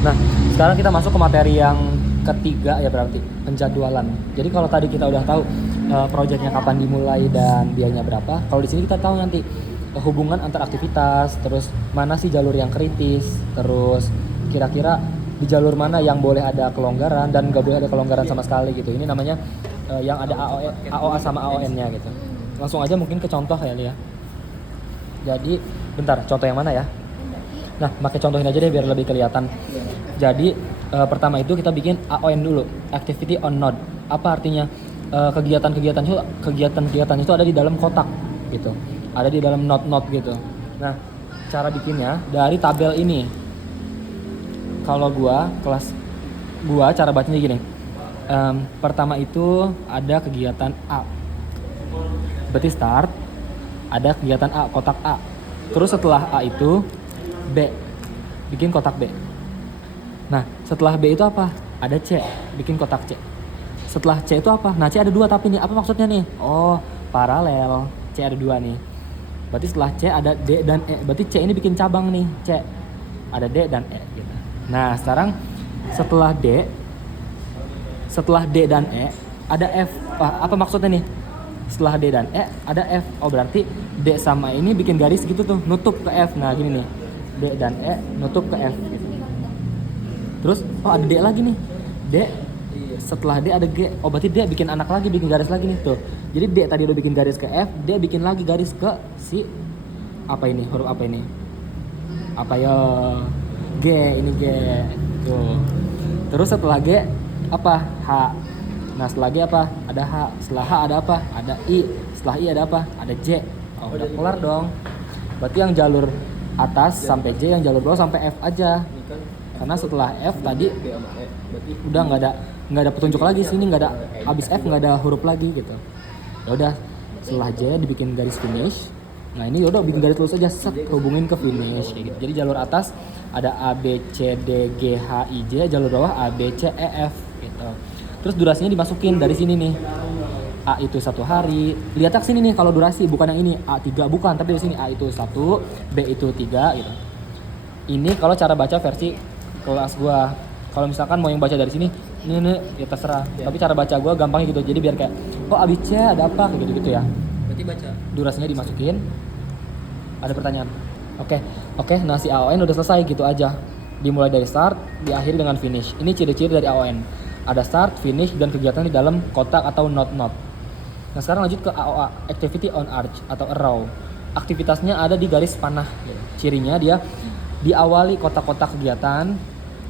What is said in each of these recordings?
Nah, sekarang kita masuk ke materi yang ketiga ya, berarti penjadwalan. Jadi kalau tadi kita udah tahu proyeknya kapan dimulai dan biayanya berapa, kalau di sini kita tahu nanti hubungan antar aktivitas, terus mana sih jalur yang kritis, terus kira-kira di jalur mana yang boleh ada kelonggaran dan nggak boleh ada kelonggaran sama sekali gitu. Ini namanya yang ada AOA sama AON-nya gitu. Langsung aja mungkin ke contoh ya Lia. Jadi bentar, contoh yang mana ya? Nah, pakai contohin aja deh biar lebih kelihatan. Jadi pertama itu kita bikin AON dulu, activity on node. Apa artinya? Kegiatan-kegiatan itu ada di dalam kotak gitu. Ada di dalam node-node gitu. Nah, cara bikinnya dari tabel ini. Kalau gua cara bacanya gini. Pertama itu ada kegiatan A. Berarti start ada kegiatan A, kotak A. Terus setelah A itu B, bikin kotak B. Nah, setelah B itu apa? Ada C, bikin kotak C. Setelah C itu apa? Nah, C ada dua tapi nih, apa maksudnya nih? Oh, paralel. C ada dua nih. Berarti setelah C ada D dan E. Berarti C ini bikin cabang nih, C. Ada D dan E gitu. Nah, sekarang setelah D dan E ada F. Apa maksudnya nih? Setelah D dan E ada F. Oh, berarti D sama ini bikin garis gitu tuh, nutup ke F. Nah, gini nih. D dan E nutup ke F gitu. Terus ada D lagi nih. D setelah D ada G. Oh, berarti D bikin anak lagi, bikin garis lagi nih tuh. Jadi D tadi udah bikin garis ke F, D bikin lagi garis ke si apa ini? Huruf apa ini? Apa ya? G, ini G. Tuh. Terus setelah G apa? H. Nah, setelah G apa? Ada H. Setelah H ada apa? Ada I. Setelah I ada apa? Ada J. Oh, udah kelar dong. Berarti yang jalur atas sampai J, yang jalur bawah sampai F aja. Karena setelah F tadi udah nggak ada petunjuk lagi, sini nggak ada, abis F nggak ada huruf lagi gitu. Ya udah, setelah J dibikin garis finish. Nah, ini udah bikin garis lurus aja, set, hubungin ke finish kayak gitu. Jadi jalur atas ada A B C D G H I J, jalur bawah A B C E F gitu. Terus durasinya dimasukin dari sini nih. A itu 1 hari. Lihat ke sini nih kalau durasi, bukan yang ini A3, bukan, tapi di sini A itu 1, B itu 3 gitu. Ini kalau cara baca versi kelas gua. Kalau misalkan mau yang baca dari sini, ini ya terserah. Tapi cara baca gua gampangnya gitu. Jadi biar kayak oh ABC ada apa kayak gitu ya. Berarti baca. Durasinya dimasukin. Ada pertanyaan? Oke, nah si AON udah selesai gitu aja. Dimulai dari start, diakhiri dengan finish. Ini ciri-ciri dari AON. Ada start, finish, dan kegiatan di dalam kotak atau node-node. Nah, sekarang lanjut ke AOA, activity on arch atau arrow. Aktivitasnya ada di garis panah. Cirinya dia diawali kotak-kotak kegiatan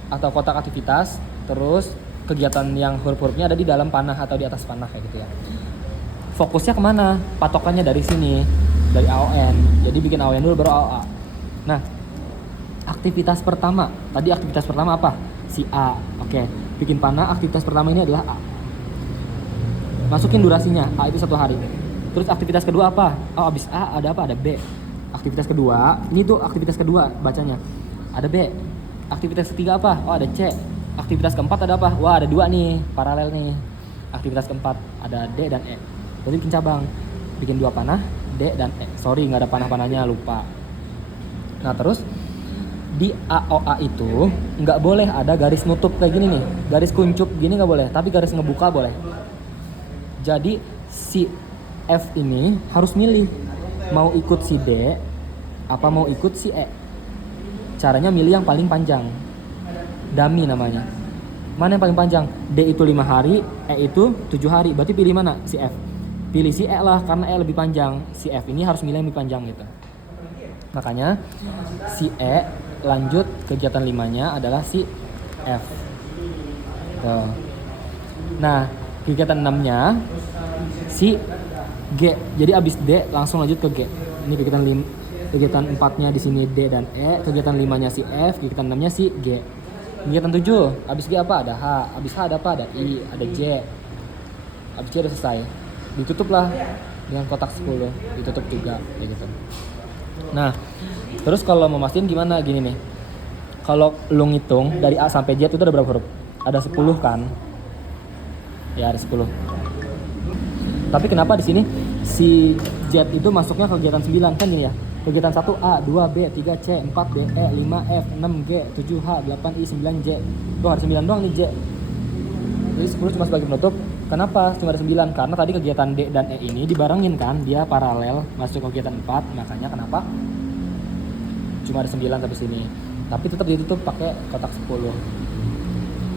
atau kotak aktivitas, terus kegiatan yang huruf-hurufnya ada di dalam panah atau di atas panah kayak gitu ya. Fokusnya kemana? Patokannya dari sini, dari AON. Jadi bikin AON dulu baru AOA. Nah, aktivitas pertama. Tadi aktivitas pertama apa? Si A. Oke, bikin panah. Aktivitas pertama ini adalah A. Masukin durasinya. A itu 1 hari. Terus aktivitas kedua apa? Oh, abis A ada apa? Ada B. Aktivitas kedua. Ini tuh aktivitas kedua bacanya. Ada B. Aktivitas ketiga apa? Oh, ada C. Aktivitas keempat ada apa? Wah, ada 2 nih, paralel nih. Aktivitas keempat ada D dan E. Jadi bikin cabang. Bikin 2 panah, D dan E. Sorry, nggak ada panah-panahnya, lupa. Nah, terus di AOA itu nggak boleh ada garis nutup kayak gini nih. Garis kuncup gini nggak boleh, tapi garis ngebuka boleh. Jadi si F ini harus milih mau ikut si D apa mau ikut si E. Caranya milih yang paling panjang. Dummy namanya. Mana yang paling panjang? D itu 5 hari, E itu 7 hari. Berarti pilih mana? Si F. Pilih si E lah karena E lebih panjang. Si F ini harus milih yang lebih panjang gitu. Makanya si E lanjut kegiatan 5-nya adalah si F. Tuh. Nah, kegiatan 6-nya si G. Jadi abis D langsung lanjut ke G. Ini kegiatan 4-nya di sini D dan E, kegiatan 5-nya si F, kegiatan 6-nya si G. Kegiatan 7, abis G apa? Ada H, abis H ada apa? Ada I, ada J. Abis J udah selesai. Ditutup lah dengan kotak 10, ditutup juga kayak gitu. Nah, terus kalau mau mastiin gimana? Gini nih. Kalau lu ngitung dari A sampai Z itu ada berapa huruf? Ada 10 kan? Ya, ada 10. Tapi kenapa di sini si Z itu masuknya kegiatan 9 kan gini ya? Kegiatan 1A, 2B, 3C, 4DE, 5F, 6G, 7H, 8I, 9J. Tuh ada 9 doang nih J. Jadi 10 cuma sebagai penutup. Kenapa cuma ada 9? Karena tadi kegiatan D dan E ini dibarengin kan, dia paralel masuk kegiatan 4, makanya kenapa cuma ada 9 sampai sini. Tapi tetap ditutup pakai kotak 10.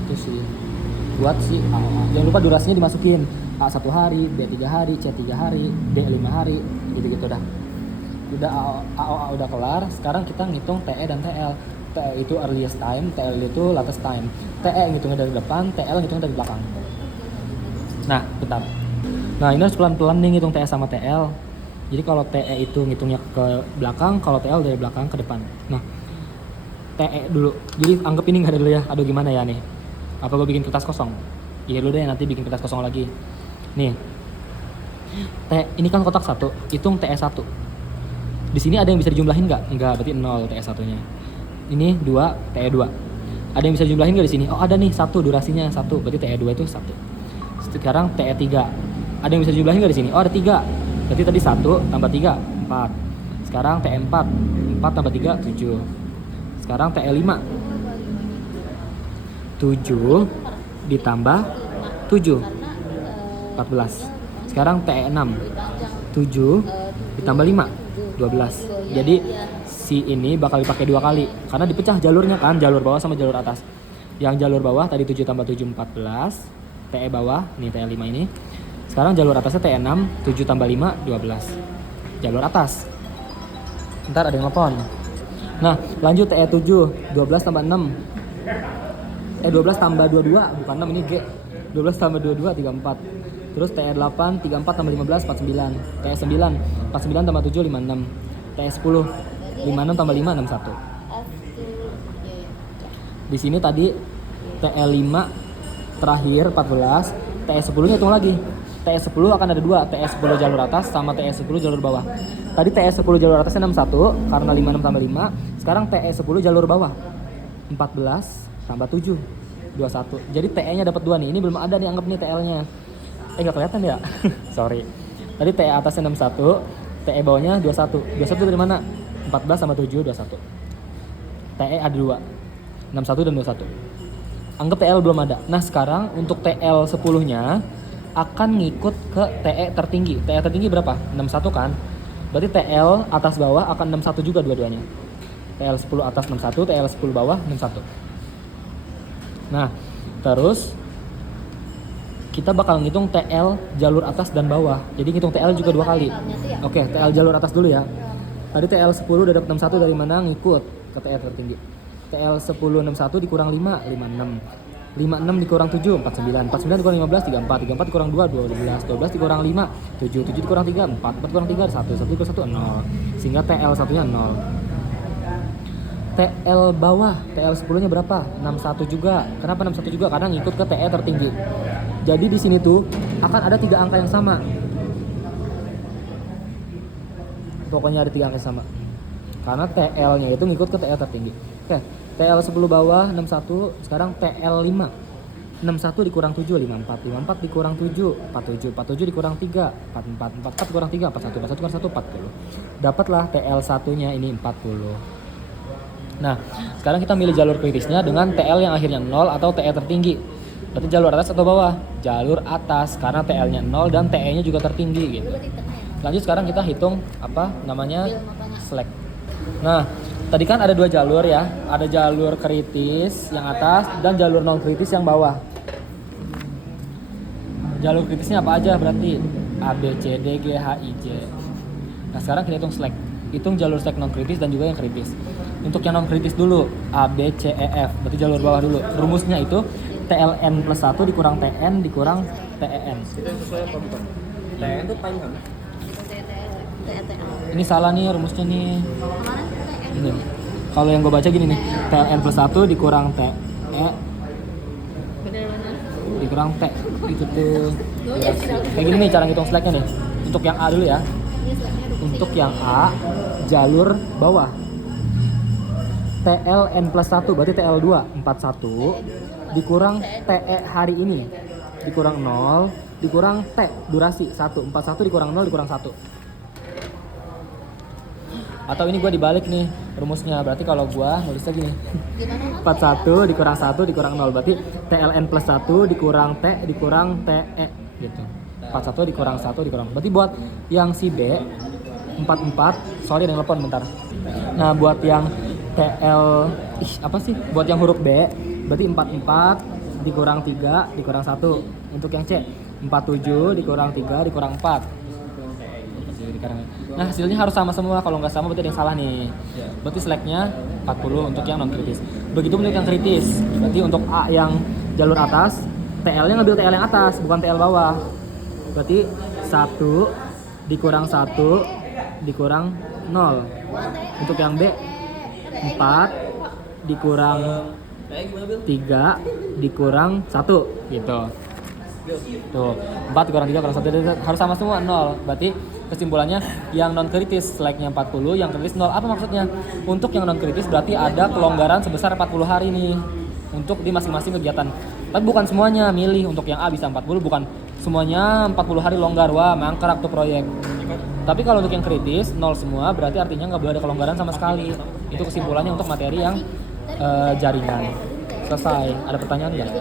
Itu sih buat si AOA. Jangan lupa durasinya dimasukin. A 1 hari, B 3 hari, C 3 hari, D 5 hari, gitu-gitu dah. Udah AOA udah kelar, sekarang kita ngitung TE dan TL. TE itu earliest time, TL itu latest time. TE ngitungnya dari depan, TL ngitungnya dari belakang. Nah, bentar. Nah, ini harus pelan-pelan nih ngitung TE sama TL. Jadi kalau TE itu ngitungnya ke belakang, kalau TL dari belakang ke depan. Nah, TE dulu. Jadi anggap ini nggak ada dulu ya. Aduh gimana ya nih? Apa gue bikin kertas kosong? Iya dulu deh, nanti bikin kertas kosong lagi. Nih. Ini kan kotak 1, hitung TE 1. Di sini ada yang bisa dijumlahin nggak? Nggak, berarti 0 TE 1-nya. Ini 2, TE 2. Ada yang bisa dijumlahin nggak di sini? Oh, ada nih 1, durasinya 1, berarti TE 2 itu 1. Sekarang TE 3. Ada yang bisa dijumlahin nggak di sini? Oh, ada 3. Berarti tadi 1 tambah 3, 4. Sekarang TE 4. 4 tambah 3, 7. Sekarang TE 5. 7 ditambah 7, 14. Sekarang TE 6. 7 ditambah 5, 12. Jadi si ini bakal dipakai 2 kali karena dipecah jalurnya kan, jalur bawah sama jalur atas. Yang jalur bawah tadi 7 tambah 7, 14. TE bawah, nih TE 5 ini. Sekarang jalur atasnya TE 6, 7 tambah 5, 12. Jalur atas. Ntar ada yang telepon. Nah, lanjut TE 7, 12 tambah 6. 12 tambah 22, bukan 6, ini G. 12 tambah 22, 34. Terus TE 8, 34 tambah 15, 49. TE 9, 49 tambah 7, 56. TE 10, 56 tambah 5, 61. Di sini tadi TE 5 terakhir 14, TE 10-nya hitung lagi. TE 10 akan ada 2, TE 10 jalur atas sama TE 10 jalur bawah. Tadi TE 10 jalur atasnya 61 karena 56 tambah 5. Sekarang TE 10 jalur bawah 14 tambah 7, 21. Jadi TE-nya dapat 2 nih. Ini belum ada nih, anggap nih TL-nya. Nggak kelihatan ya? Sorry. Tadi TE atasnya 61, TE bawahnya 21. 21 dari mana? 14 sama 7, 21. TE ada 2. 61 dan 21. Anggap TL belum ada. Nah, sekarang untuk TL 10-nya akan ngikut ke TE tertinggi. TE tertinggi berapa? 61 kan? Berarti TL atas bawah akan 61 juga dua-duanya. TL 10 atas 61, TL 10 bawah 61. Nah, terus kita bakal ngitung TL jalur atas dan bawah. Jadi ngitung TL juga 2 kali. Oke, TL jalur atas dulu ya. Tadi TL 10 udah dapat 61 dari mana? Ngikut ke TE tertinggi. TL 10 61 dikurang 5, 56. 56 dikurang 7, 49. 49 dikurang 15, 34. 34 dikurang 2, 12. 12 dikurang 5, 7. 7 dikurang 3, 4. 4 dikurang 3, 1. 1 dikurang 1, 0. Sehingga TL 1-nya 0. TL bawah, TL 10-nya berapa? 61 juga. Kenapa 61 juga? Karena ngikut ke TE tertinggi. Jadi di sini tuh akan ada 3 angka yang sama. Pokoknya ada 3 angka yang sama. Karena TL-nya itu ngikut ke TE tertinggi. Oke, TL 10 bawah 61, sekarang TL 5. 61 dikurang 7, 54. 54 dikurang 7, 47. 47 dikurang 3, 44. 44 dikurang 3, 41. 41 dikurang 1, 40. Dapatlah TL 1-nya ini 40. Nah, sekarang kita milih jalur kritisnya dengan TL yang akhirnya 0 atau TE tertinggi. Berarti jalur atas atau bawah? Jalur atas, karena TL-nya 0 dan TE-nya juga tertinggi gitu. Lanjut sekarang kita hitung apa namanya slack. Nah, tadi kan ada 2 jalur ya. Ada jalur kritis yang atas dan jalur non kritis yang bawah. Jalur kritisnya apa aja berarti? A, B, C, D, G, H, I, J. Nah, sekarang kita hitung slack. Hitung jalur slack non kritis dan juga yang kritis. Untuk yang non kritis dulu, A, B, C, E, F. Berarti jalur bawah dulu. Rumusnya itu TLN plus 1 dikurang TN dikurang TEN. Itu yang sesuai apa bukan? TN itu time kan? Ini salah nih rumusnya nih. Ini. Kalau yang gue baca gini nih, TLN plus 1 dikurang TE dikurang T. Itu tuh. Kayak gini nih cara ngitung slacknya nih. Untuk yang A dulu ya. Untuk yang A, jalur bawah. TLN plus 1 berarti TL2 41 dikurang TE hari ini dikurang 0 dikurang T durasi 1. 41 dikurang 0 dikurang 1. Atau ini gue dibalik nih rumusnya. Berarti kalau gue nulisnya gini. Gimana? 41 dikurang 1 dikurang 0. Berarti TLN plus 1 dikurang T dikurang TE gitu. 41 dikurang 1 dikurang. Berarti buat yang si B 44, sorry ada yang telepon bentar. Nah, buat yang TL apa sih? Buat yang huruf B berarti 44 dikurang 3 dikurang 1. Untuk yang C 47 dikurang 3 dikurang 4. Nah, hasilnya harus sama semua. Kalau nggak sama berarti ada yang salah nih. Berarti seleknya 40 untuk yang non kritis. Begitu untuk yang kritis. Berarti untuk A yang jalur atas, TL-nya ngambil TL yang atas, bukan TL bawah. Berarti 1 dikurang 1 dikurang 0. Untuk yang B 4 dikurang 3 dikurang 1 gitu. Tuh, 4 dikurang 3 kurang 1 harus sama semua 0. Berarti kesimpulannya yang non kritis seleknya 40, yang kritis 0. Apa maksudnya? Untuk yang non kritis berarti ada kelonggaran sebesar 40 hari nih untuk di masing-masing kegiatan. Tapi bukan semuanya milih. Untuk yang A bisa 40, bukan semuanya 40 hari longgar. Wah, mangkrak tuh proyek. Tapi kalau untuk yang kritis 0 semua berarti artinya nggak boleh ada kelonggaran sama sekali. Itu kesimpulannya untuk materi yang jaringan. Selesai. Ada pertanyaan nggak?